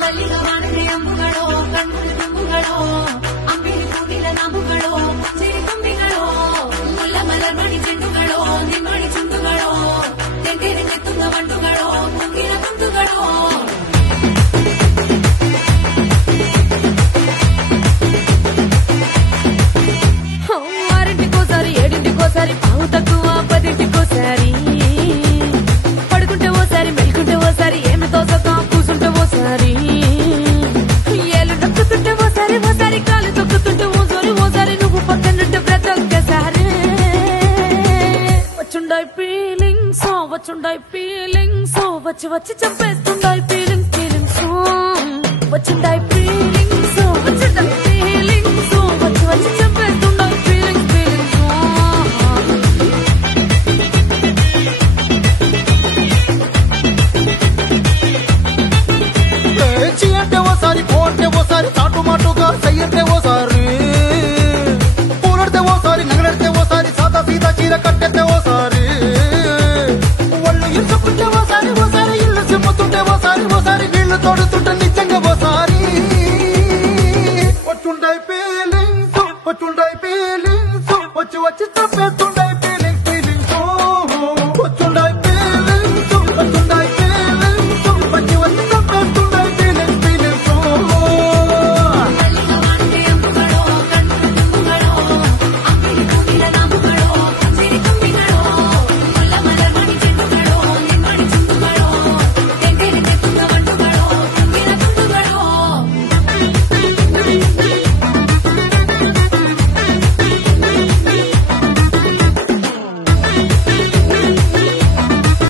ಮಲ್ಲಿಗ ಮಾನದೆ ಅಂಬುಗಳೋ ಕಣ್ಣು ತುಂಬುಗಳೋ ಅಂಬಿಳಿ ಹೂವಿನ ನಾಮುಗಳೋ ಸಿರಿ ತುಂಬಿಗಳೋ ಮುಲ್ಲ ಮಲರ್ಮಣಿ ಚೆಂಡುಗಳೋ ನಿಮ್ಮಣಿ ಚುಂಡುಗಳೋ ತೆಂಗೆರೆ ತೆತ್ತುಂಗ ಬಂಡುಗಳೋ ಮುಗಿನ ತುಂಡುಗಳೋ ఆరింటికోసారి ఏడింటికోసారి పావు తక్కువ పదింటికోసారి పడుకుంటే ఓసారి మెలుకుంటే ఓసారి ఏమి తోసక కూసుంటే ఓసారి ఏళ్ళు నొక్కుతుంటే ఓసారి ఓసారి కాలు తొక్కుతుంటే ఓసారి నువ్వు పక్కనుంటే బ్రతొక్కసారి వచ్చుండాయి ఫీలింగ్స్ వచ్చి వచ్చి చంపేస్తుండాయి